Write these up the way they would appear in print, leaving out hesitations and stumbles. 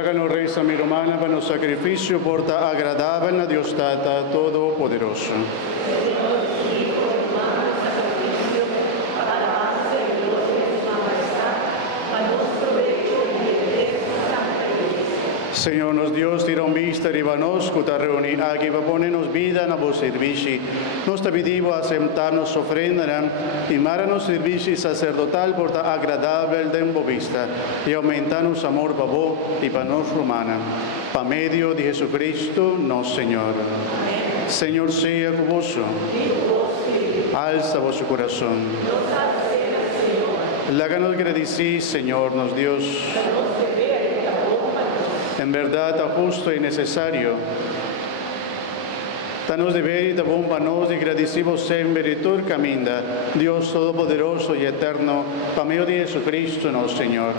Lágalo, Rey Samir Romana, para el sacrificio porta agradable a Dios Tata Todopoderoso. Señor nos Dios, tiram vista riba nos, cuta reuni, aquí va ponernos vida na vos servici. Nos te pedimos aceptarnos ofrenda, y maranos servici sacerdotal porta agradable de vista, y aumentarnos amor para vos y para nos romana. Pa medio de Jesucristo, nos Señor. Señor sea con vos. Alza vuestro corazón. Láganos agradecidos, Señor nos Dios. En verdad, justo y necesario. Danos de ver y de bomba nos y agradecimos en virtud caminda, Dios Todopoderoso y Eterno, para medio de Jesucristo, nuestro Señor.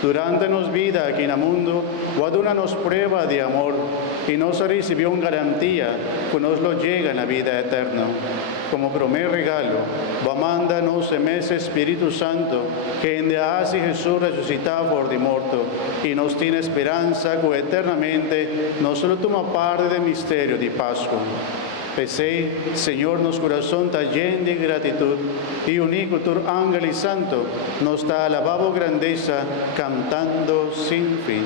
Durante nos vida aquí en el mundo, guardúnanos prueba de amor y nos recibió una garantía que nos lo llega en la vida eterna. Como primer regalo, mándanos en ese Espíritu Santo que en día hace Jesús resucitado por de muerto y nos tiene esperanza que eternamente no solo toma parte del misterio de Pascua. Pese, Señor, nos corazón está lleno de gratitud y unido tu ángel y santo nos está alabado grandeza cantando sin fin.